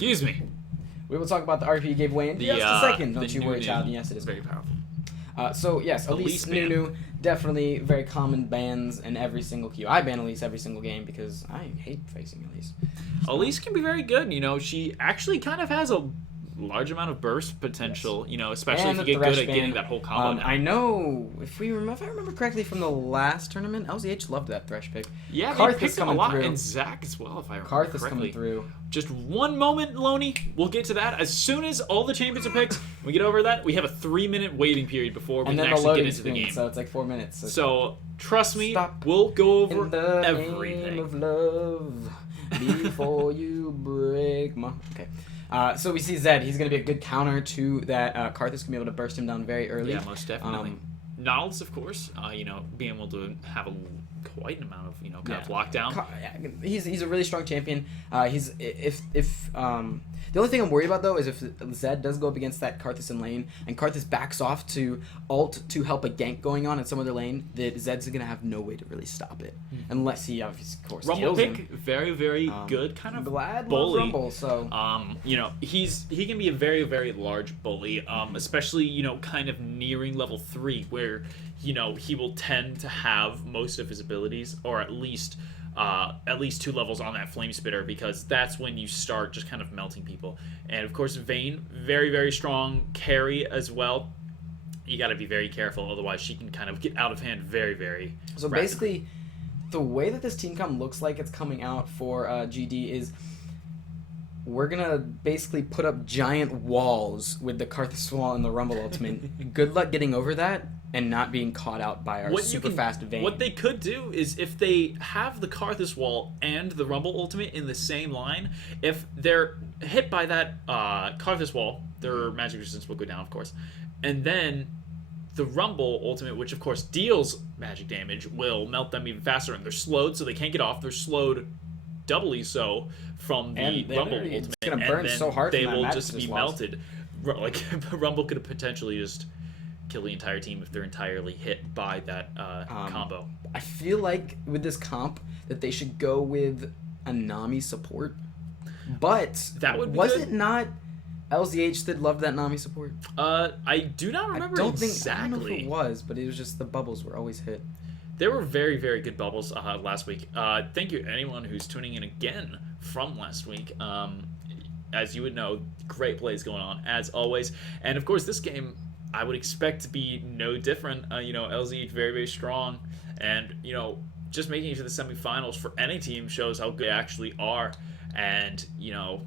Excuse me. We will talk about the RP gave away in just a second. Don't you worry, child. Yes, it is very powerful. So yes, Elise Nunu, definitely very common bans in every single queue. I ban Elise every single game because I hate facing Elise. Elise can be very good. You know, she actually kind of has a large amount of burst potential. Yes. You know, especially and if you get good at getting that whole combo. I know if I remember correctly from the last tournament, LzH loved that Thresh pick. Yeah, Karth they picked him a lot, and Zach as well, if I remember correctly. Karth is coming through. Just one moment, Loney. We'll get to that. As soon as all the champions are picked, we get over that, we have a 3-minute waiting period before we can actually get into the game. So it's like 4 minutes. So trust me, we'll go over everything. In the name of love, before you break my... Okay. So we see Zed. He's going to be a good counter to that. Karth is going to be able to burst him down very early. Yeah, most definitely. Nals, of course, you know, being able to have quite an amount of, you know, kind of lockdown. He's a really strong champion. The only thing I'm worried about, though, is if Zed does go up against that Karthus in lane, and Karthus backs off to ult to help a gank going on in some other lane, that Zed's going to have no way to really stop it. Unless he, of course, Rumble steals pick, him. very, very good kind of bully. Rumble, so... you know, he can be a very, very large bully, especially, you know, kind of nearing level 3, where, you know, he will tend to have most of his abilities, or at least 2 levels on that Flame Spitter, because that's when you start just kind of melting people. And of course, Vayne, very, very strong carry as well. You got to be very careful, otherwise she can kind of get out of hand very, very rapidly. Basically, the way that this team comp looks like it's coming out for GD is we're going to basically put up giant walls with the Karthus wall and the Rumble Ultimate. Good luck getting over that and not being caught out by our fast Vayne. What they could do is, if they have the Karthus wall and the Rumble Ultimate in the same line, if they're hit by that Karthus wall, their magic resistance will go down, of course. And then the Rumble Ultimate, which of course deals magic damage, will melt them even faster. And they're slowed, so they can't get off. They're slowed doubly so from the Rumble Ultimate. It's going to burn so hard they from that will magic just be lost. melted. Like, Rumble could potentially just kill the entire team if they're entirely hit by that combo. I feel like with this comp that they should go with a Nami support, but that would be was good. It not LzH that loved that Nami support? I do not remember exactly. I don't know if it was, but it was just the bubbles were always hit. There were very, very good bubbles last week. Thank you to anyone who's tuning in again from last week. As you would know, great plays going on, as always. And of course, this game I would expect to be no different. You know, LzH very, very strong. And, you know, just making it to the semifinals for any team shows how good they actually are. And, you know,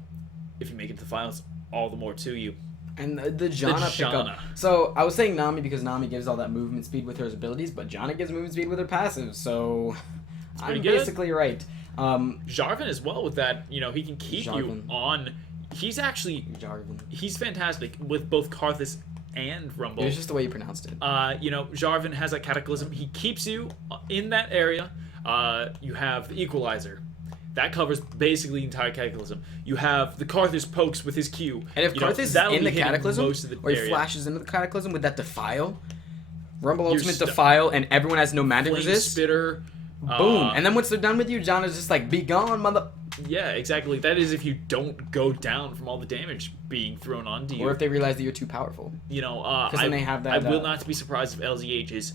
if you make it to the finals, all the more to you. And the Janna pickup. So I was saying Nami because Nami gives all that movement speed with her abilities, but Janna gives movement speed with her passive. So I'm basically right. Jarvan as well with that. You know, he can keep you on. He's actually he's fantastic with both Karthus and Rumble. It was just the way you pronounced it. You know, Jarvan has that Cataclysm. He keeps you in that area. You have the Equalizer. That covers basically the entire Cataclysm. You have the Karthus pokes with his Q. And if Karthus is in the Cataclysm, or he flashes into the Cataclysm with that Defile, Rumble Ultimate Defile, and everyone has no magic resist. Spitter. Boom. And then once they're done with you, Janna's just like, be gone, mother... Yeah, exactly. That is if you don't go down from all the damage being thrown onto you. Or if they realize that you're too powerful. You know, then they have that, I will not be surprised if LzH is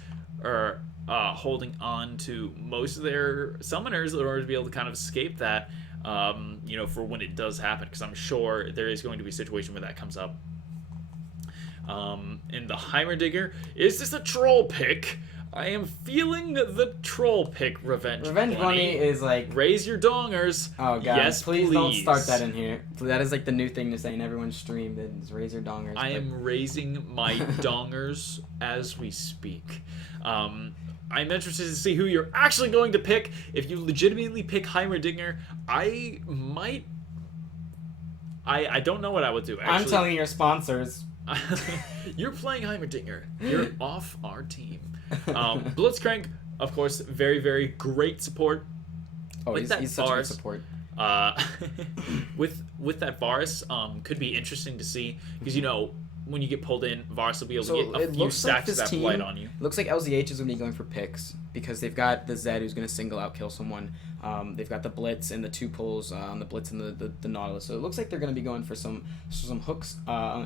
holding on to most of their summoners in order to be able to kind of escape that, you know, for when it does happen. Because I'm sure there is going to be a situation where that comes up. In the Heimerdinger, is this a troll pick? I am feeling the troll pick, Revenge Bunny is like... Raise your dongers. Oh, God. Yes, please don't start that in here. That is like the new thing to say in everyone's stream. That is raise your dongers. I am raising my dongers as we speak. I'm interested to see who you're actually going to pick. If you legitimately pick Heimerdinger, I might... I don't know what I would do, actually. I'm telling your sponsors. You're playing Heimerdinger. You're off our team. Blitzcrank, of course, very, very great support. Oh, he's such a good support. With that Varus, could be interesting to see because, you know, when you get pulled in, Varus will be able to get a few stacks of that blight on you. Looks like LzH is going to be going for picks because they've got the Zed who's going to single out kill someone. They've got the Blitz and the 2 pulls on the Blitz and the Nautilus. So it looks like they're going to be going for some hooks.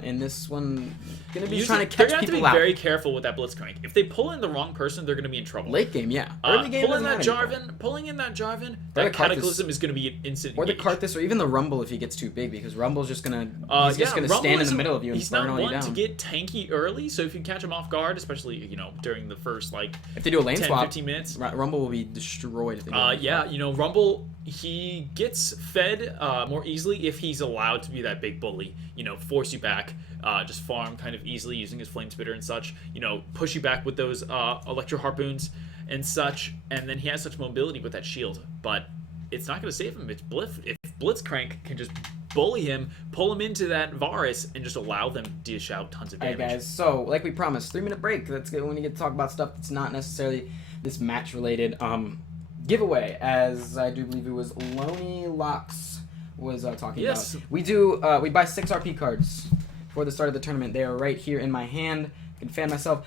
In this one, going to be trying to catch they're people to be out. very careful with that Blitzcrank. If they pull in the wrong person, they're going to be in trouble. Late game, yeah. Early game, pulling in that Jarvan, that Cataclysm is going to be an instant or the engage. Karthus, or even the Rumble if he gets too big, because Rumble's just going to stand in the middle of you and burn all you down. He's not one to get tanky early, so if you catch him off guard, especially during the first if they do a lane 10, swap, 15 minutes, Rumble will be destroyed. If they do Rumble, he gets fed more easily if he's allowed to be that big bully. Force you back, just farm kind of easily using his Flame Spitter and such. Push you back with those Electro Harpoons and such, and then he has such mobility with that shield. But it's not going to save him. If Blitzcrank can just bully him, pull him into that Varus, and just allow them to dish out tons of damage. Alright guys, so like we promised, 3-minute break. That's good when you get to talk about stuff that's not necessarily this match related. Giveaway, as I do believe it was Loney Locks was talking about. We buy 6 RP cards for the start of the tournament. They are right here in my hand. I can fan myself.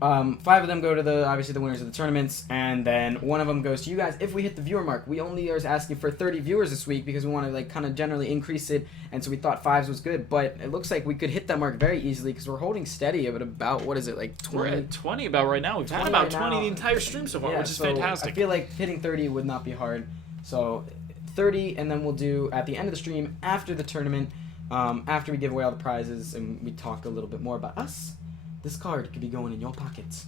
5 of them go to obviously the winners of the tournaments, and then 1 of them goes to you guys. If we hit the viewer mark, we only are asking for 30 viewers this week because we want to kind of generally increase it, and so we thought 5s was good, but it looks like we could hit that mark very easily because we're holding steady at about, what is it, like 20? We're at 20 about right now. We've had about 20 the entire stream so far, which is fantastic. I feel like hitting 30 would not be hard. So 30, and then we'll do at the end of the stream after the tournament, after we give away all the prizes and we talk a little bit more about us. This card could be going in your pockets.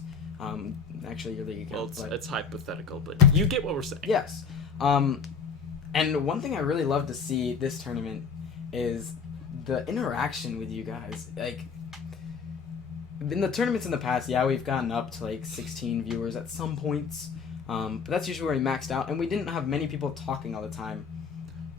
Actually, your league account. Well, it's hypothetical, but you get what we're saying. Yes. And one thing I really love to see this tournament is the interaction with you guys. Like, in the tournaments in the past, we've gotten up to like 16 viewers at some points. But that's usually where we maxed out, and we didn't have many people talking all the time.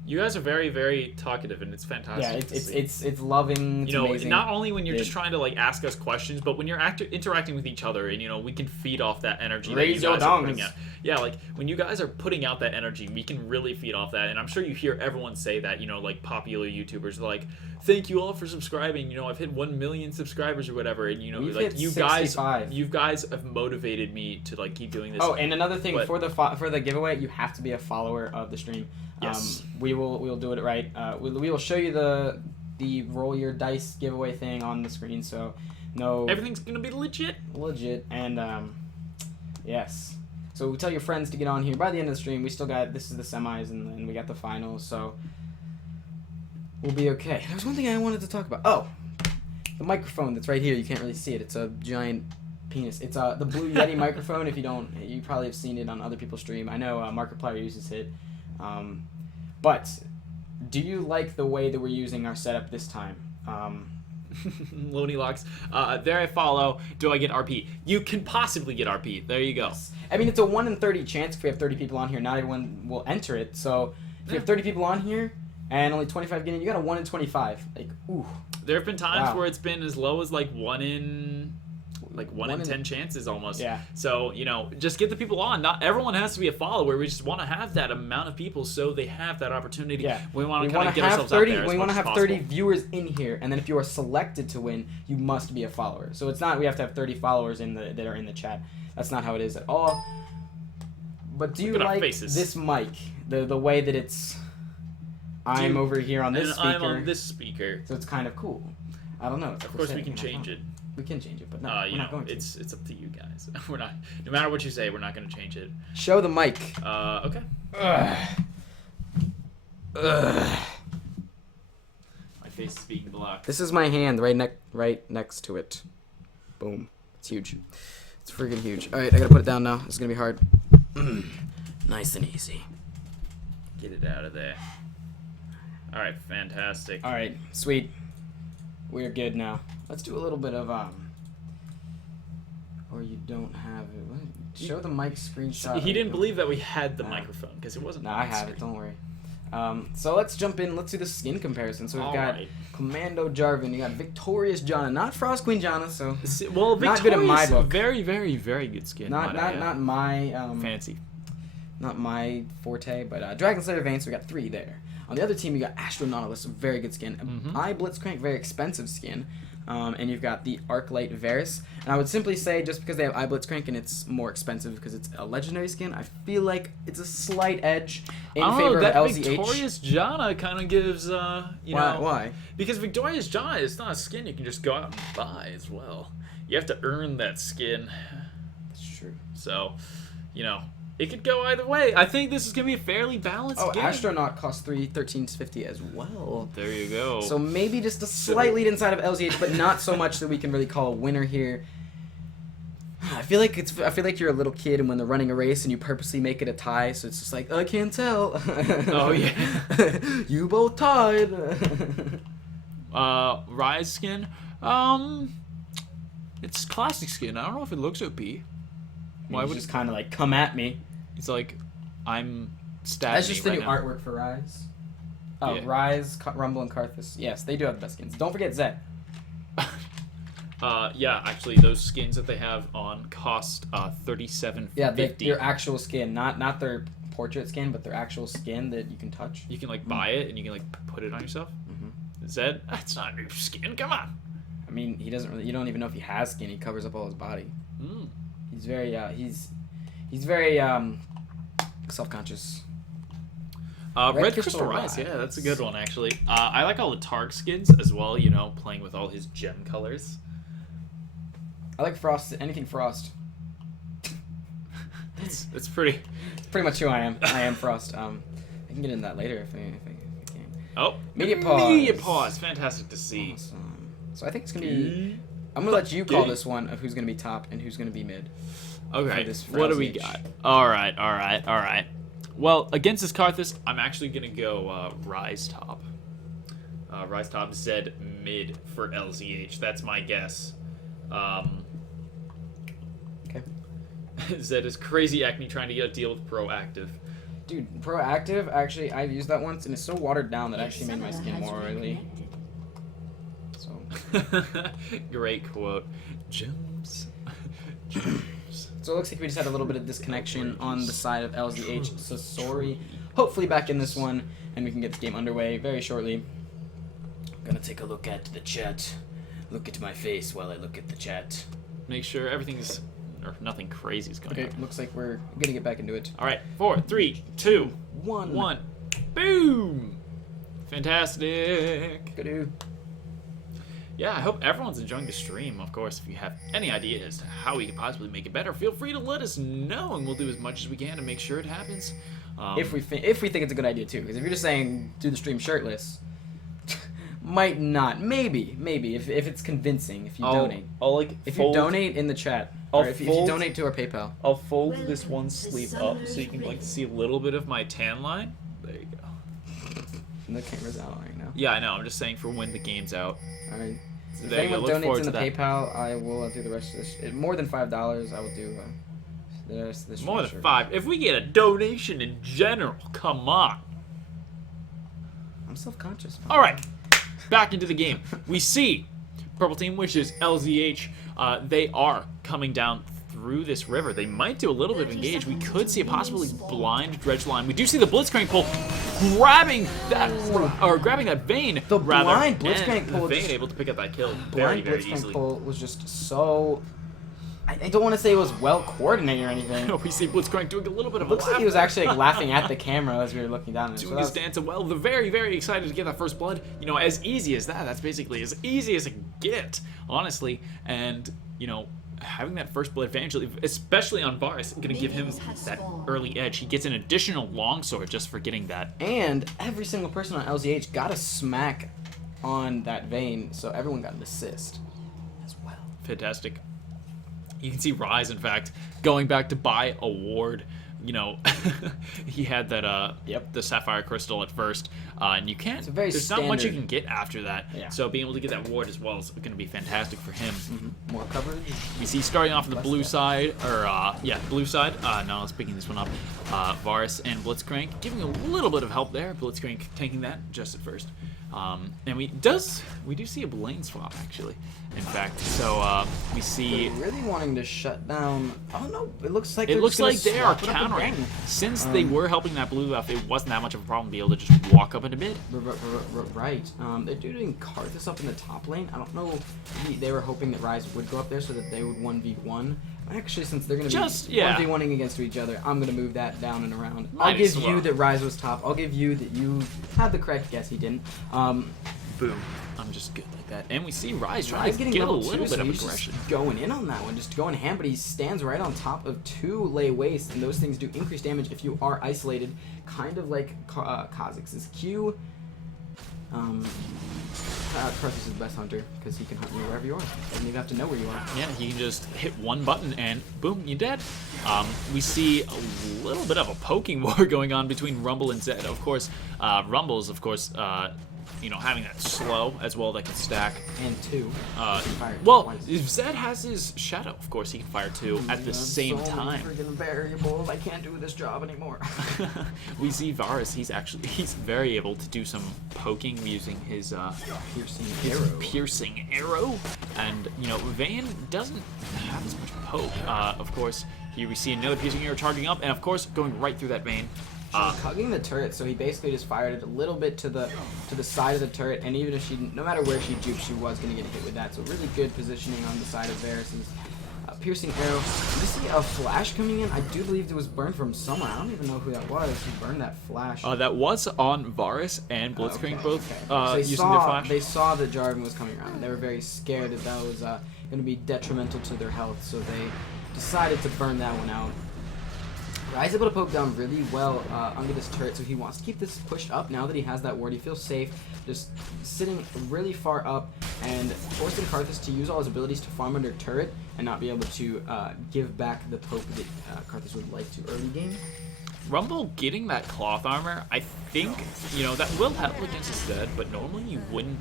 You guys are very, very talkative, and it's fantastic. Yeah, it's loving. It's amazing. Not only when you're just trying to ask us questions, but when you're interacting with each other, and we can feed off that energy that you guys are putting out. Yeah, when you guys are putting out that energy, we can really feed off that, and I'm sure you hear everyone say that. Popular YouTubers are like, "Thank you all for subscribing." I've hit 1 million subscribers or whatever, and you guys have motivated me to keep doing this. Oh, and another thing for the giveaway, you have to be a follower of the stream. Yes. We will do it right. We will show you the roll your dice giveaway thing on the screen. So everything's gonna be legit. And yes. So tell your friends to get on here by the end of the stream. We still got this is the semis and then we got the finals. So we'll be okay. There's one thing I wanted to talk about. Oh, the microphone that's right here. You can't really see it. It's a giant penis. It's the Blue Yeti microphone. If you probably have seen it on other people's stream. I know Markiplier uses it. But do you like the way that we're using our setup this time? Loney Locks. There I follow. Do I get RP? You can possibly get RP. There you go. Yes. I mean, it's a 1 in 30 chance if we have 30 people on here. Not everyone will enter it. So if you have 30 people on here and only 25 get in, you got a 1 in 25. Ooh. There have been times where it's been as low as 1 in 10 chances almost. Yeah. So, just get the people on. Not everyone has to be a follower. We just want to have that amount of people so they have that opportunity. Yeah. We want to kind of get ourselves out there. We want to have 30 viewers in here, and then if you are selected to win, you must be a follower. So it's not we have to have 30 followers that are in the chat. That's not how it is at all. But do you like this mic? The way that it's I'm over here on this speaker. I'm on this speaker. So it's kind of cool. I don't know. Of course we can change it. We can change it, but no, we're not going to. It's up to you guys. We're not. No matter what you say, we're not going to change it. Show the mic. Okay. Ugh. My face is being blocked. This is my hand right next to it. Boom. It's huge. It's freaking huge. All right, I gotta put it down now. It's gonna be hard. Nice and easy. Get it out of there. All right, fantastic. All right, sweet. We're good now. Let's do a little bit of or you don't have it. What? Show the mic screenshot. He didn't believe that we had the microphone because it wasn't. No, I have it. Don't worry. So let's jump in. Let's do the skin comparison. So we've got Commando Jarvan. You got Victorious Janna, not Frost Queen Janna. So not good in my book. Very, very, very good skin. Not my fancy. Not my forte, but Dragon Slayer Vayne. So we got 3 there. On the other team, you got Astro Nautilus, very good skin. I Blitzcrank, very expensive skin. And you've got the Arclight Varus. And I would simply say, just because they have Eye Blitzcrank and it's more expensive because it's a legendary skin, I feel like it's a slight edge in favor that of LZH. Victorious Jana kind of gives, you know... Why? Because Victorious Jana is not a skin you can just go out and buy as well. You have to earn that skin. That's true. So, you know, it could go either way. I think this is going to be a fairly balanced game. Astronaut costs 1350 as well. There you go. So maybe just a slight lead inside of LZH, but not so much that we can really call a winner here. I feel like you're a little kid and when they're running a race and you purposely make it a tie, so it's just like, I can't tell. Oh yeah. You both tied. Rise skin. It's classic skin. I don't know if it looks OP. Why would just kind of like come at me? It's like I'm stabbing. That's just the new now. artwork for Rise. Oh, Yeah. Rise, Rumble, and Karthus. Yes, they do have the best skins. Don't forget Zed. Yeah, actually, those skins that they have on cost $37.50. Yeah, their actual skin, not their portrait skin, but their actual skin that you can touch. You can like buy it and you can like put it on yourself. Mm-hmm. Zed, that's not a new skin. Come on. I mean, he doesn't really. You don't even know if he has skin. He covers up all his body. Mm. He's very he's very self-conscious. Red Crystal Rise, yeah, that's a good one actually. I like all the Targ skins as well. You know, playing with all his gem colors. I like Frost. Anything Frost. It's pretty. It's pretty much who I am. I am Frost. I can get into that later if I can. Oh, Media pause. Media pause. Fantastic to see. Awesome. So I think it's gonna be. I'm gonna let you call this one of who's gonna be top and who's gonna be mid. Okay. For What do we LZH. got? All right. Well, against this Karthus, I'm actually gonna go Rise top. Rise top, Zed mid for LZH. That's my guess. Okay. Zed is crazy acne trying to get a deal with Proactive. Dude, Proactive, actually, I've used that once, and it's so watered down that it actually made my skin more oily. So. Great quote. Gems. So it looks like we just had a little bit of disconnection on the side of LZH. So sorry. Hopefully back in this one, and we can get this game underway very shortly. I'm gonna take a look at the chat. Look at my face while I look at the chat. Make sure everything's, or nothing crazy is going Okay, on. looks like we're gonna get back into it. All right, 4, 3, 2, One. 1. Boom! Fantastic. Go-do. Yeah, I hope everyone's enjoying the stream. Of course, if you have any idea as to how we could possibly make it better, feel free to let us know, and we'll do as much as we can to make sure it happens. If we think it's a good idea too, because if you're just saying do the stream shirtless, might not. Maybe if it's convincing. If you donate, if you donate in the chat, or if you donate to our PayPal. I'll fold this one sleeve up so you can like see a little bit of my tan line. There you go. And the camera's out right now. Yeah, I know. I'm just saying for when the game's out. All right. So If there you go. anyone Look forward donates in to the that. PayPal, I will do the rest of this. More than $5, I will do the rest of this. More than shirt. 5. If we get a donation in general, come on. I'm self-conscious. All right, back into the game. We see Purple Team, which is LZH. They are coming down through this river. They might do a little bit of engage. We could see a possibly blind dredge line. We do see the Blitzcrank pull grabbing that vein. The rather, blind Blitzcrank and pull the vein just- able to pick up that kill very, Blind very Blitzcrank easily. pull was just so. I don't want to say it was well coordinated or anything. We see Blitzcrank doing a little bit of Looks a like he was laugh. actually like, laughing at the camera as we were looking down. Doing his dance well. They're very, very excited to get that first blood. You know, as easy as that. That's basically as easy as it can get, honestly. And, you know, having that first blood eventually, especially on Varus, going to give him that early edge. He gets an additional longsword just for getting that. And every single person on LZH got a smack on that vein, so everyone got an assist as well. Fantastic. You can see Rise, in fact, going back to buy a ward. You know, he had that, the Sapphire Crystal at first, and you can't, there's not much you can get after that. Yeah. So being able to get that ward as well is going to be fantastic for him. Mm-hmm. More coverage. We see starting off on the blue side, blue side. No, let's picking this one up. Varus and Blitzcrank giving a little bit of help there. Blitzcrank tanking that just at first. And we do see a lane swap actually. In fact, so we see. They're really wanting to shut down. Oh no! It looks like They are countering. Since they were helping that blue buff, it wasn't that much of a problem to be able to just walk up into mid. Right. They're doing Karthus up in the top lane. I don't know. They were hoping that Rise would go up there so that they would 1v1. Actually, since they're going to be 1v1ing against each other, I'm going to move that down and around. I'll give you that Rise was top. I'll give you that you had the correct guess. He didn't. Boom. I'm just good like that. And we see Rise trying to get a little bit of aggression. Just going in on that one, just going ham, but he stands right on top of 2 lay waste, and those things do increase damage if you are isolated, kind of like Kha'Zix's Q. Karthus is the best hunter because he can hunt you wherever you are. Doesn't even have to know where you are. Yeah, he can just hit one button and boom, you're dead. We see a little bit of a poking war going on between Rumble and Zed. Of course, Rumble's, of course, having that slow as well that can stack. And 2. Well, if Zed has his Shadow, of course he can fire 2 at the same time. Freaking variables. I can't do this job anymore. We see Varus. He's very able to do some poking using his piercing arrow. And Vayne doesn't have as much poke. Of course, here we see another piercing arrow charging up, and of course going right through that Vayne. Hugging the turret, so he basically just fired it a little bit to the side of the turret, and even if no matter where she juked, she was going to get hit with that. So really good positioning on the side of Varus's piercing arrow. You see a flash coming in. I do believe it was burned from someone. I don't even know who that was. He burned that flash. That was on Varus and Blitzcrank both so using their flash. They saw that Jarvan was coming around. They were very scared that was going to be detrimental to their health, so they decided to burn that one out. Rise able to poke down really well under this turret, so he wants to keep this pushed up now that he has that ward. He feels safe just sitting really far up and forcing Karthus to use all his abilities to farm under turret and not be able to give back the poke that Karthus would like to early game. Rumble getting that cloth armor, I think, that will help against Zed, but normally you wouldn't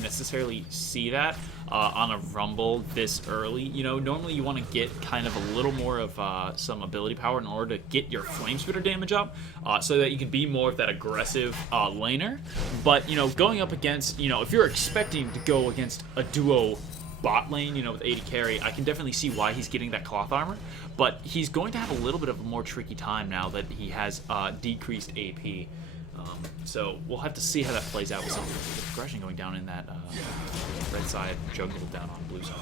necessarily see that on a Rumble this early. Normally you want to get kind of a little more of some ability power in order to get your Flame Spitter damage up so that you can be more of that aggressive laner. But, going up against, if you're expecting to go against a duo bot lane, with 80 carry, I can definitely see why he's getting that cloth armor. But he's going to have a little bit of a more tricky time now that he has decreased AP. So we'll have to see how that plays out with some of the progression going down in that red side, jungle down on blue side.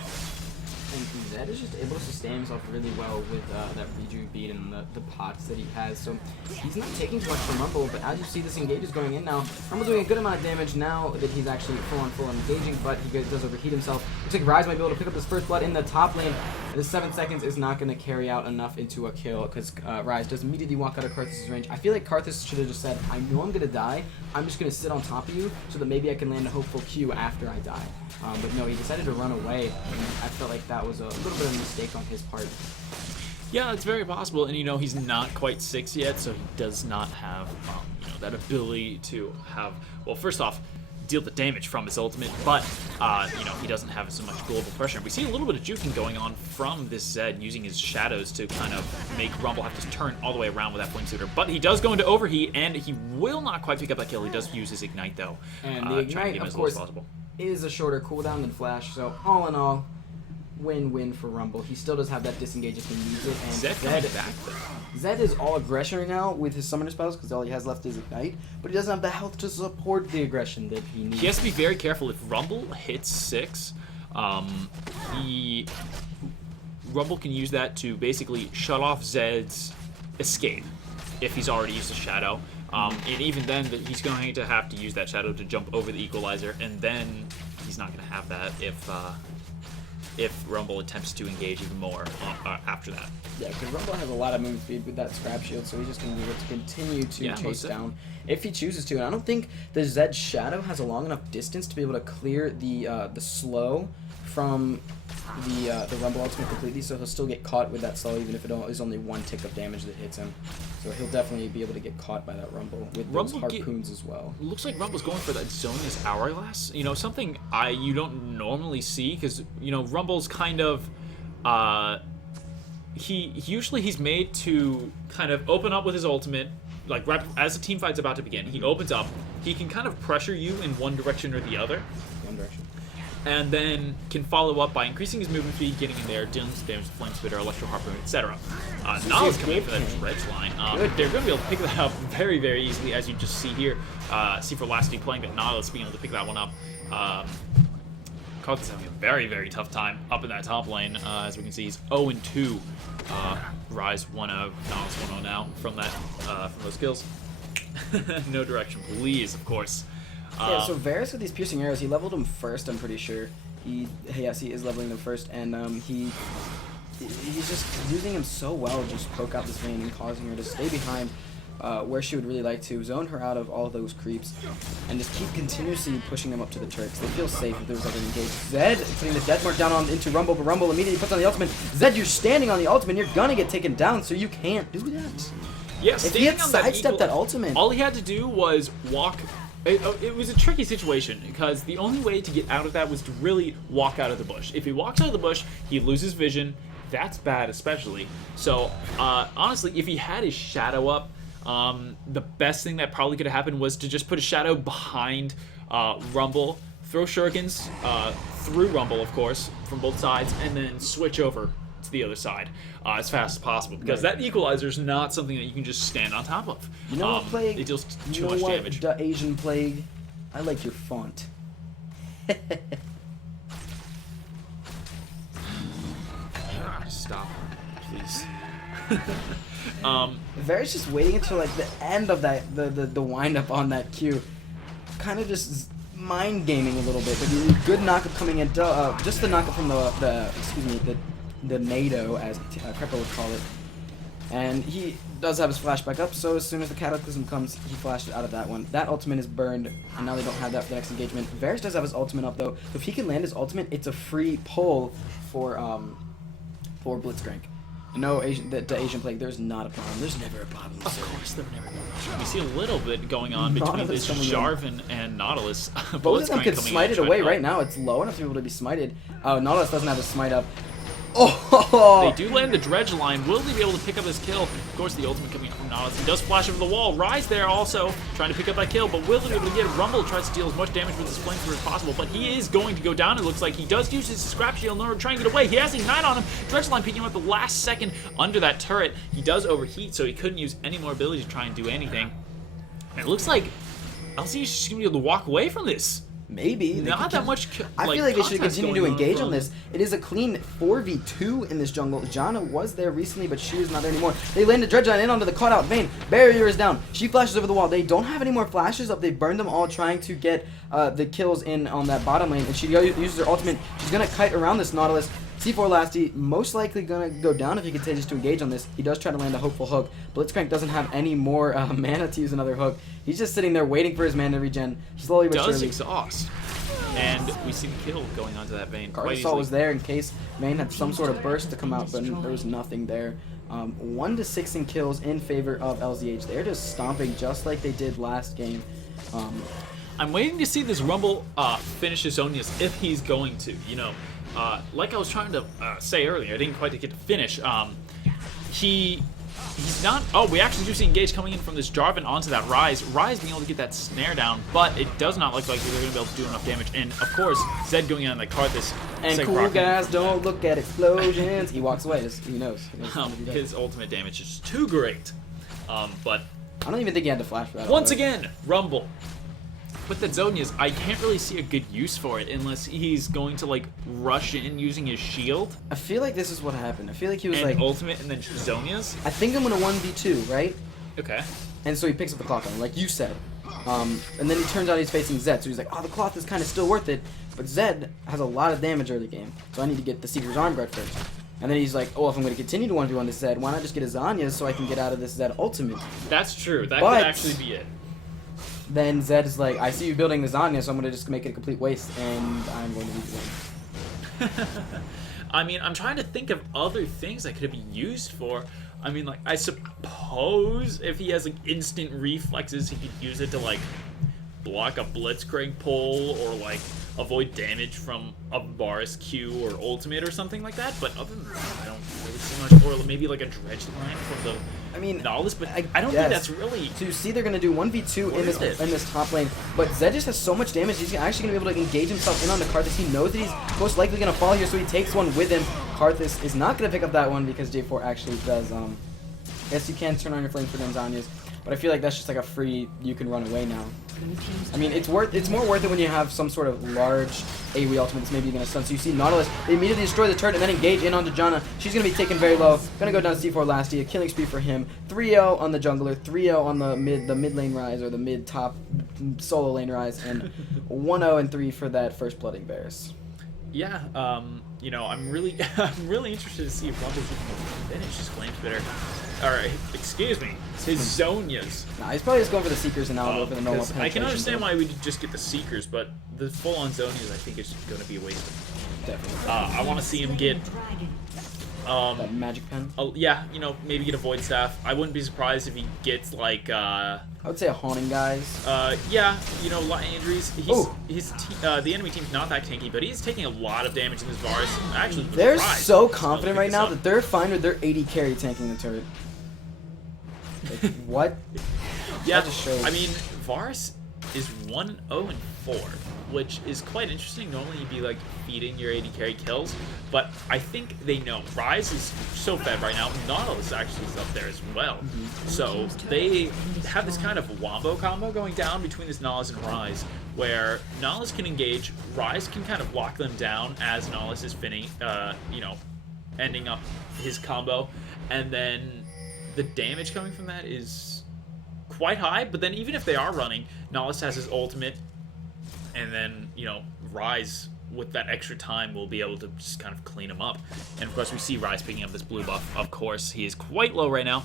And Zed is just able to sustain himself really well with that reju beat and the pots that he has. So he's not taking too much from Rumble, but as you see, this engage is going in now. Rumble's doing a good amount of damage now that he's actually full engaging, but he does overheat himself. Looks like Rise might be able to pick up his first blood in the top lane. The 7 seconds is not going to carry out enough into a kill because Rise does immediately walk out of Karthus' range. I feel like Karthus should have just said, I know I'm going to die. I'm just going to sit on top of you so that maybe I can land a hopeful Q after I die. But no, he decided to run away, and I felt like that was a little bit of a mistake on his part. Yeah, it's very possible, and he's not quite 6 yet, so he does not have that ability to have, well, first off, deal the damage from his ultimate, but he doesn't have so much global pressure. We see a little bit of juking going on from this Zed using his shadows to kind of make Rumble have to turn all the way around with that Flame Shooter. But he does go into overheat, and he will not quite pick up that kill. He does use his ignite though, and the ignite, of course, is a shorter cooldown than Flash. So all in all, win-win for Rumble. He still does have that disengage if he needs it. And Zed coming back though. Zed is all aggression right now with his summoner spells because all he has left is ignite, but he doesn't have the health to support the aggression that he needs. He has to be very careful. If Rumble hits 6, Rumble can use that to basically shut off Zed's escape if he's already used a shadow. And even then, he's going to have to use that shadow to jump over the equalizer, and then he's not going to have that if Rumble attempts to engage even more after that. Yeah, because Rumble has a lot of move speed with that scrap shield, so he's just going to be able to continue to chase down if he chooses to. And I don't think the Zed Shadow has a long enough distance to be able to clear the slow from the Rumble ultimate completely, so he'll still get caught with that slow even if it is only 1 tick of damage that hits him. So he'll definitely be able to get caught by that Rumble with those harpoons as well. Looks like Rumble's going for that Zonius Hourglass. Something you don't normally see because Rumble's kind of he's made to kind of open up with his ultimate. Like right as the team fight's about to begin, he opens up. He can kind of pressure you in one direction or the other. One direction. and then can follow up by increasing his movement speed, getting in there, dealing some damage with Flame Spitter, Electro Harpoon, etc. Nala's coming in for that dredge line. They're going to be able to pick that up very, very easily, as you just see here. C4Lasty playing that Nala's being able to pick that one up. Kog's having a very, very tough time up in that top lane. As we can see, he's 0-2. Rise 1-0, Nala's 1-0 now from those kills. No direction, please, of course. Yeah, so Varus with these piercing arrows, he leveled them first, I'm pretty sure. Yes, he is leveling them first, and he's just using him so well, just poke out this vein and causing her to stay behind where she would really like to, zone her out of all those creeps, and just keep continuously pushing them up to the turrets. They feel safe if there was like an engage. Zed putting the death mark down into Rumble, but Rumble immediately puts on the ultimate. Zed, you're standing on the ultimate, you're gonna get taken down, so you can't do that. Yeah, if he had sidestepped that ultimate, all he had to do was walk. It was a tricky situation because the only way to get out of that was to really walk out of the bush. If he walks out of the bush, he loses vision. That's bad, especially. So, honestly, if he had his shadow up, the best thing that probably could have happened was to just put a shadow behind Rumble, throw shurikens through Rumble, of course, from both sides, and then switch over to the other side as fast as possible, because that equalizer is not something that you can just stand on top of. You know what, Plague? It deals too much damage. The Asian Plague? I like your font. Stop, please. Varus just waiting until like the end of that, the wind up on that Q, kind of just mind gaming a little bit. But good knockup coming in, just the knockup from the NATO, as Crepa would call it. And he does have his flashback up, so as soon as the Cataclysm comes, he flashes out of that one. That ultimate is burned, and now they don't have that for the next engagement. Varus does have his ultimate up, though. So if he can land his ultimate, it's a free pull for Blitzcrank. No, the Asian Plague, there's not a problem. There's never a problem. Of course, there's never a problem. We see a little bit going on between this Jarvan and Nautilus. Both of them could smite it away right now. It's low enough to be able to be smited. Nautilus doesn't have a smite up. Oh! They do land the dredge line. Will they be able to pick up this kill? Of course, the ultimate coming up from Nautilus. He does flash over the wall. Rise there also, trying to pick up that kill, but will they be able to get it? Rumble tries to deal as much damage with his flamethrower as possible, but he is going to go down. It looks like he does use his scrap shield in order to try and get away. He has Ignite on him. Dredge line picking him up the last second under that turret. He does overheat, so he couldn't use any more ability to try and do anything. And it looks like LzH is just going to be able to walk away from this. Maybe. Not that much. I feel like they should continue to engage on this. It is a clean 4v2 in this jungle. Janna was there recently, but she is not there anymore. They land the dredge line in onto the cutout vein. Barrier is down. She flashes over the wall. They don't have any more flashes up. They burned them all trying to get the kills in on that bottom lane. And she uses her ultimate. She's going to kite around this Nautilus. C4Lasty most likely going to go down if he continues to engage on this. He does try to land a hopeful hook. Blitzcrank doesn't have any more mana to use another hook. He's just sitting there waiting for his mana to regen. Slowly but surely. Does exhaust. And we see the kill going onto that vein. Carthasol was there in case Vayne had some sort of burst to come out, but there was nothing there. 1-6 in kills in favor of LzH. They're just stomping just like they did last game. I'm waiting to see this Rumble finish his Zonias if he's going to. You know, like I was trying to say earlier, I didn't quite get to finish. He's not. Oh, we actually do see Engage coming in from this Jarvan onto that Rise. Rise being able to get that snare down, but it does not look like they're going to be able to do enough damage. And of course, Zed going in on the Karthus. And cool guys don't look at explosions. He walks away. He knows. His ultimate damage is too great. But I don't even think he had to flash for that. Once again, Rumble. With the Zonias, I can't really see a good use for it unless he's going to like rush in using his shield. I feel like this is what happened. I feel like he was and like ultimate and then Zonias. I think I'm gonna 1v2, right? Okay. And so he picks up the cloth on, like you said. And then he turns out he's facing Zed, so he's like, oh, the cloth is kind of still worth it. But Zed has a lot of damage early game, so I need to get the Seeker's Arm Guard first. And then he's like, oh, if I'm going to continue to 1v1 this Zed, why not just get a Zanya so I can get out of this Zed ultimate? That's true. That could actually be it. Then Zed is like, I see you building the Zanya, so I'm going to just make it a complete waste, and I'm going to lose the game. I mean, I'm trying to think of other things that could be used for. I mean, like, I suppose if he has, like, instant reflexes, he could use it to, like, block a Blitzcrank pull or, like, avoid damage from a Varus Q or ultimate or something like that. But other than that, I don't really see much. Or maybe, like, a dredge line from the I mean, Nollis, but I don't think that's really. So you see they're going to do 1v2 in this top lane, but Zed just has so much damage, he's actually going to be able to engage himself in on the Karthus. He knows that he's most likely going to fall here, so he takes one with him. Karthus is not going to pick up that one because J4 actually does, yes, you can turn on your flame for Zanyas, but I feel like that's just like a free, you can run away now. I mean, it's more worth it when you have some sort of large AoE ultimate that's maybe going to stun. So you see Nautilus, they immediately destroy the turret and then engage in onto Janna. She's going to be taken very low. Going to go down to C4 last year. Killing spree for him. 3-0 on the jungler, 3-0 on the mid lane rise, or the mid top solo lane rise, and 1-0 and 3 for that first blooding Varus. Yeah, you know, I'm really interested to see if Rumble's going to finish his flame spitter. Alright, excuse me, his Zonias. Nah, he's probably just going for the Seekers and now go for the normal penetration. I can understand why we just get the Seekers, but the full-on Zonias I think is going to be a waste. Definitely. I want to see him get... that magic pen? Yeah, you know, maybe get a Void Staff. I wouldn't be surprised if he gets, like, I would say a Haunting Guys. Yeah, you know, a lot of injuries. The enemy team's not that tanky, but he's taking a lot of damage in this Varus. Actually, they're so confident right now that they're fine with their 80 carry tanking the turret. Like, what? Yeah, just shows. I mean, Varus is 1-0 and 4, which is quite interesting. Normally you'd be like feeding your 80 carry kills, but I think they know. Rise is so fed right now. Nautilus actually is up there as well. So they have this kind of wombo combo going down between this Nautilus and Rise, where Nautilus can engage, Rise can kind of lock them down as Nautilus is you know, ending up his combo, and then the damage coming from that is quite high. But then even if they are running, Nautilus has his ultimate, and then, you know, Rise with that extra time will be able to just kind of clean him up. And of course we see Rise picking up this blue buff. Of course he is quite low right now,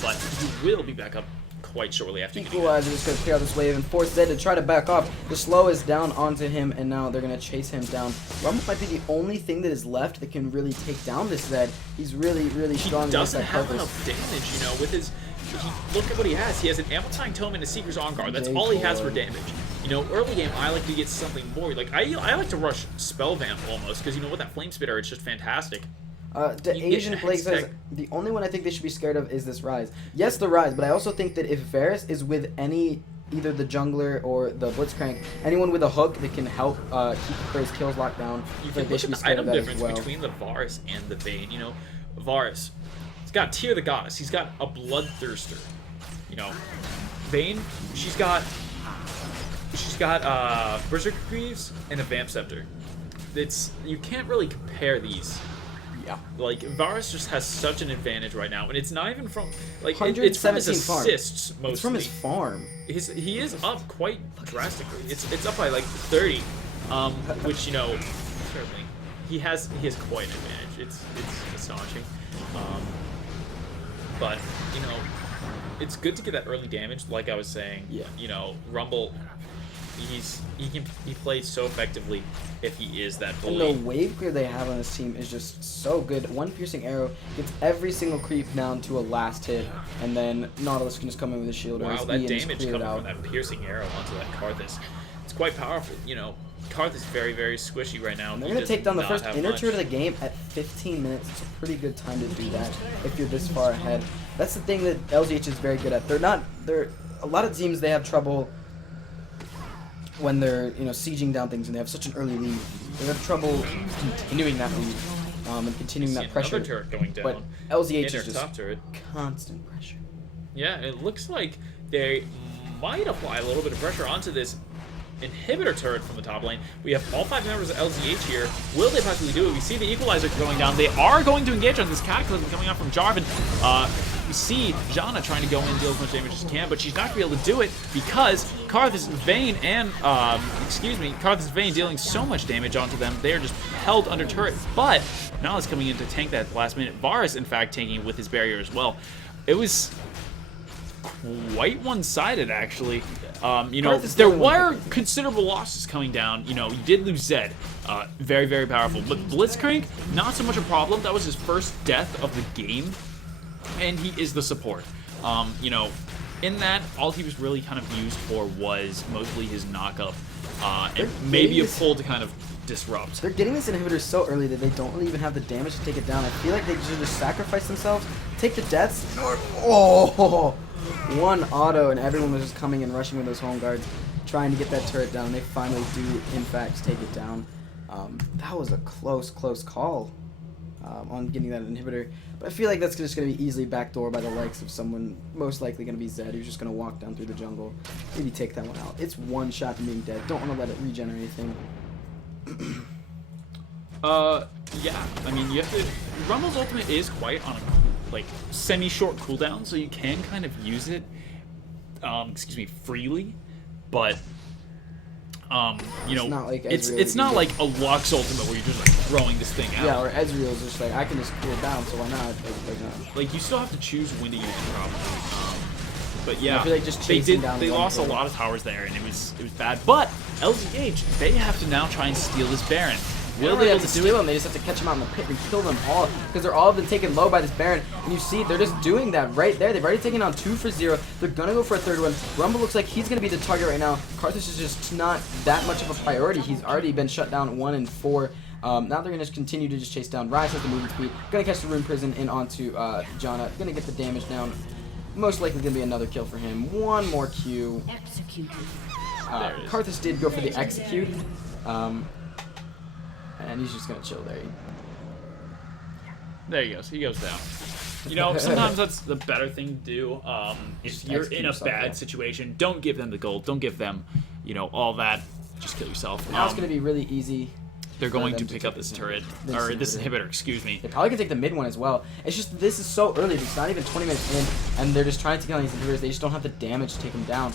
but he will be back up quite shortly after getting Equalizer is going to clear out this wave and force Zed to try to back off. The slow is down onto him, and now they're going to chase him down. Rumble might be the only thing that is left that can really take down this Zed. He's really, really strong. He doesn't have enough damage, you know, with his... Look at what he has. He has an Amplifying Tome and a Seeker's On Guard. That's all he has for damage. You know, early game, I like to get something more. Like, I like to rush Spell Vamp almost, because, you know, with that Flame Spitter, it's just fantastic. The Asian Blake says, the only one I think they should be scared of is this Rise. Yes, the Rise, but I also think that if Varus is with either the jungler or the Blitzcrank, anyone with a hook that can help keep his kills locked down, you can look at the item difference between the Varus and the Vayne. You know, Varus, he's got Tear the Goddess, he's got a Bloodthirster. You know, Vayne, she's got Berserker Greaves and a Vamp Scepter. You can't really compare these. Yeah, like Varus just has such an advantage right now, and it's not even from like it's from his assists mostly. It's from his farm. He is up quite drastically. It's up by like 30, which, you know, certainly he has quite an advantage. It's astonishing, but you know, it's good to get that early damage. Like I was saying, yeah, you know, Rumble. He plays so effectively if he is that bully. And the wave clear they have on this team is just so good. One piercing arrow gets every single creep down to a last hit, and then Nautilus can just come in with a shield. Wow, that damage coming from that piercing arrow onto that Karthus, it's quite powerful. You know, Karthus is very, very squishy right now. And they're going to take down the first inner turret of the game at 15 minutes. It's a pretty good time to do that if you're this far ahead. That's the thing that LzH is very good at. A lot of teams, they have trouble when they're, you know, sieging down things and they have such an early lead. They have trouble continuing that lead and continuing that pressure. Another turret going down. But LzH is just top turret. Constant pressure. Yeah, it looks like they might apply a little bit of pressure onto this inhibitor turret from the top lane. We have all 5 members of LzH here. Will they possibly do it? We see the equalizer going down. They are going to engage on this Cataclysm coming out from Jarvan. We see Janna trying to go in and deal as much damage as she can, but she's not going to be able to do it because Karthus Vayne and, Karthus Vayne dealing so much damage onto them. They are just held under turret, but Nala's coming in to tank that last minute. Varus, in fact, tanking with his barrier as well. It was quite one-sided, actually. You know, there were considerable losses coming down. You know, you did lose Zed. Very, very powerful. But Blitzcrank, not so much a problem. That was his first death of the game. And he is the support. You know, in that, all he was really kind of used for was mostly his knock-up and maybe a pull to kind of disrupt. They're getting this inhibitor so early that they don't really even have the damage to take it down. I feel like they should just sacrifice themselves, take the deaths, oh, one auto, and everyone was just coming and rushing with those home guards, trying to get that turret down. They finally do, in fact, take it down. That was a close call on getting that inhibitor. But I feel like that's just going to be easily backdoored by the likes of someone, most likely going to be Zed, who's just going to walk down through the jungle, maybe take that one out. It's one shot from being dead. Don't want to let it regen or anything. Yeah, I mean, you have to... Rumble's ultimate is quite on a, like, semi-short cooldown, so you can kind of use it, freely, but... you know, it's not like a Lux ultimate where you're just like throwing this thing out. Yeah, or Ezreal's just like, I can just cool down, so why not? Like you still have to choose when to use it, probably. But yeah, I feel like just they lost a lot of towers there, and it was bad. But LzH, they have to now try and steal this Baron. They don't really have to steal them, they just have to catch them out in the pit and kill them all, because they're all been taken low by this Baron, and you see, they're just doing that right there. They've already taken on 2 for 0, they're gonna go for a third one. Rumble looks like he's gonna be the target right now. Karthus is just not that much of a priority. He's already been shut down 1 and 4. Now they're gonna just continue to just chase down. Ryze has the movement speed, gonna catch the Rune Prison in onto Janna, gonna get the damage down. Most likely gonna be another kill for him. One more Q. Executed. Karthus did go for the execute. And he's just gonna chill there. There he goes. He goes down. You know, sometimes that's the better thing to do. If you're in a bad situation, don't give them the gold. Don't give them, you know, all that. Just kill yourself. Now it's gonna be really easy. They're going to pick up this turret, or this inhibitor, excuse me. They probably can take the mid one as well. It's just, this is so early. It's not even 20 minutes in, and they're just trying to kill these inhibitors. They just don't have the damage to take them down.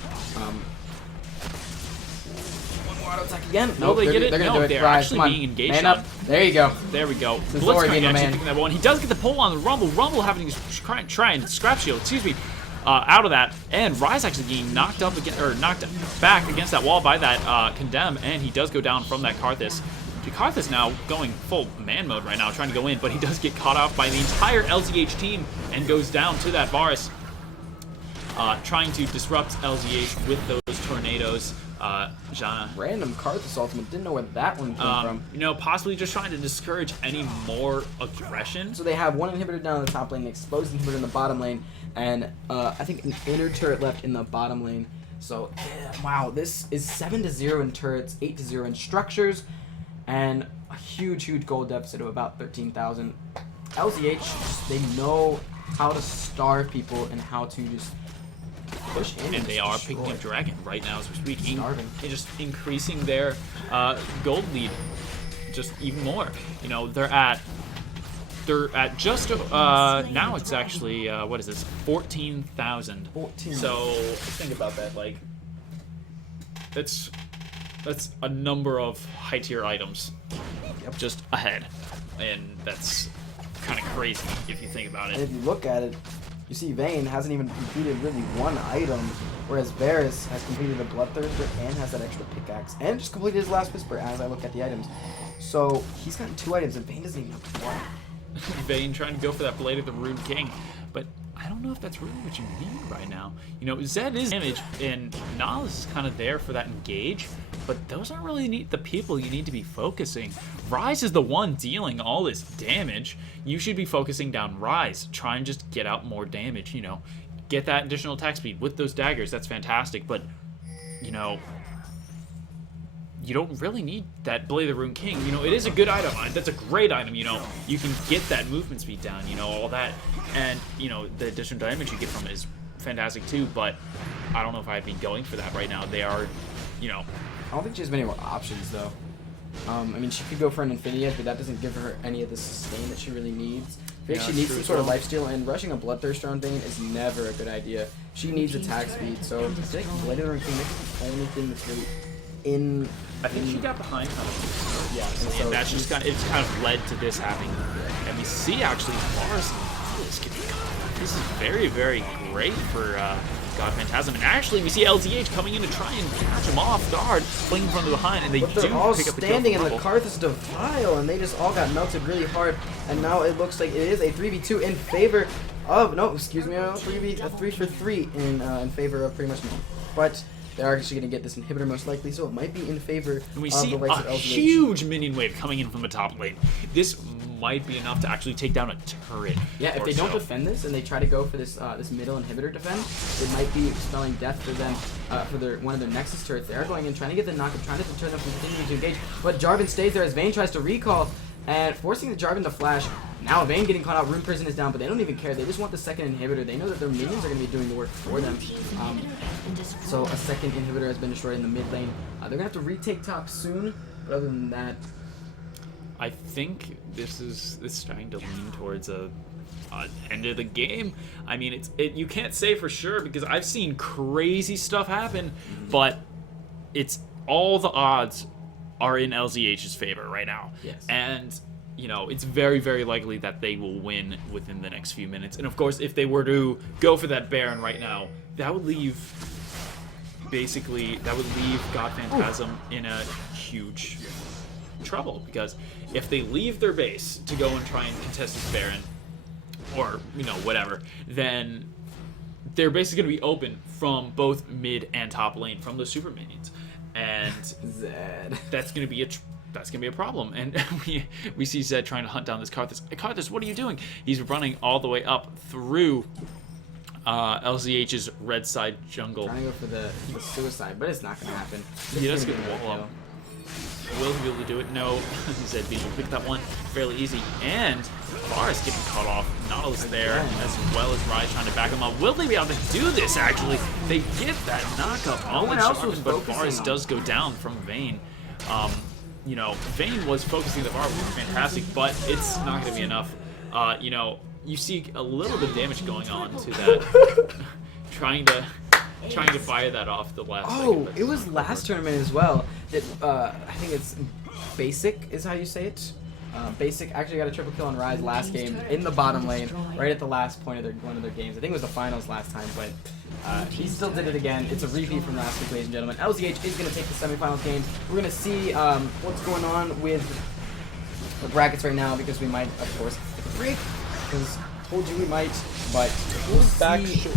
Auto attack again. No, they get it. They're gonna No, do it. they're Ryze, actually come on. being engaged. Man up. There you go. There we go. The Blitzcrank Thor game, actually man. picking that one. He does get the pull on the Rumble. Rumble having to try and scrap shield. Excuse me. Out of that, and Ryze actually getting knocked up again, or knocked back against that wall by that Condemn, and he does go down from that Karthus. Karthus now going full man mode right now, trying to go in, but he does get caught off by the entire LzH team and goes down to that Varus, trying to disrupt LzH with those tornadoes. Janna. Random Karthus ultimate. Didn't know where that one came from. You know, possibly just trying to discourage any more aggression. So they have one inhibitor down in the top lane, an exposed inhibitor in the bottom lane, and I think an inner turret left in the bottom lane. So, yeah, wow, this is 7-0 in turrets, 8-0 in structures, and a huge gold deficit of about 13,000. LzH, they know how to starve people and how to just push in. And they are picking up Dragon right now as we're speaking. Starving. And just increasing their gold lead just even more. You know, they're at just now it's actually what is this, 14,000. 14. So think about that, like that's a number of high tier items just ahead, and that's kind of crazy if you think about And it. if you look at it, you see Vayne hasn't even completed really one item, whereas Varus has completed a Bloodthirster and has that extra pickaxe, and just completed his last Whisper as I look at the items. So he's gotten 2 items, and Vayne doesn't even have 1. Vayne trying to go for that Blade of the Rune King, but I don't know if that's really what you need right now. You know, Zed is damage, and Nas is kind of there for that engage, but those aren't really the people you need to be focusing. Ryze is the one dealing all this damage. You should be focusing down Ryze. Try and just get out more damage, you know. Get that additional attack speed with those daggers. That's fantastic, but, you know, you don't really need that Blade of the Rune King. You know, it is a good item. That's a great item, you know. You can get that movement speed down, you know, all that. And, you know, the additional damage you get from it is fantastic too, but I don't know if I'd be going for that right now. They are, you know. I don't think she has many more options, though. I mean, she could go for an Infinity Edge, but that doesn't give her any of the sustain that she really needs. I think she needs some sort of lifesteal, and rushing a Bloodthirster on Vayne is never a good idea. She needs attack speed, so I feel like Blade of the Rune King is the only thing that's really in... I think she got behind kind of. Yeah, and that's just kind of led to this happening. And we see actually Varus this is very great for God Phantasm. And actually we see LzH coming in to try and catch him off guard, playing from behind, and they but they're all pick up the kill standing in the Rumble. Karthus Defile, and they just all got melted really hard. And now it looks like it is a 3v2 in favor Oh no, excuse me, a 3 for 3 in favor of pretty much me. But they're actually going to get this inhibitor most likely, so it might be in favor And we of see the likes a of LzH. huge minion wave coming in from the top lane. This might be enough to actually take down a turret. Yeah, if or they don't so. defend this and they try to go for this this middle inhibitor defend, it might be spelling death for them for one of their Nexus turrets. They are going in, trying to get the knockup, trying to deter them from continuing to engage. But Jarvan stays there as Vayne tries to recall and forcing the Jarvan to flash. Now Vayne getting caught out, Rune Prison is down, but they don't even care. They just want the second inhibitor. They know that their minions are going to be doing the work for them. So a second inhibitor has been destroyed in the mid lane. They're going to have to retake top soon, but other than that, I think this is starting to lean towards a end of the game. I mean, you can't say for sure because I've seen crazy stuff happen, but it's all the odds are in LzH's favor right now. Yes. And you know, it's very, very likely that they will win within the next few minutes. And of course, if they were to go for that Baron right now, that would leave God Phantasm in a huge trouble, because if they leave their base to go and try and contest this Baron, or you know, whatever, then they're basically going to be open from both mid and top lane from the super minions, and Zed. that's going to be a problem. And we see Zed trying to hunt down this Karthus. Karthus, what are you doing? He's running all the way up through LzH's red side jungle. Trying to go for the suicide, but it's not going to happen. He does get wall up. Will he be able to do it? No. Zed being able to pick that one fairly easy. And Varus getting cut off. Nautilus there, as well as Rise trying to back him up. Will they be able to do this, actually? They get that knockup on the Jarvan, but Varus does go down from Vayne. You know, Vayne was focusing the Varus, which was fantastic, but it's not going to be enough. You know, you see a little bit of damage going on to that. trying to fire that off the last second, it was last tournament as well. That I think it's Basic is how you say it. Basic actually got a triple kill on Rise last game in the bottom lane, right at the last point of one of their games. I think it was the finals last time, but he still did it again. It's a repeat from last week, ladies and gentlemen. LzH is going to take the semifinals game. We're going to see what's going on with the brackets right now, because we might, of course, take a break, because told you we might, but we'll see.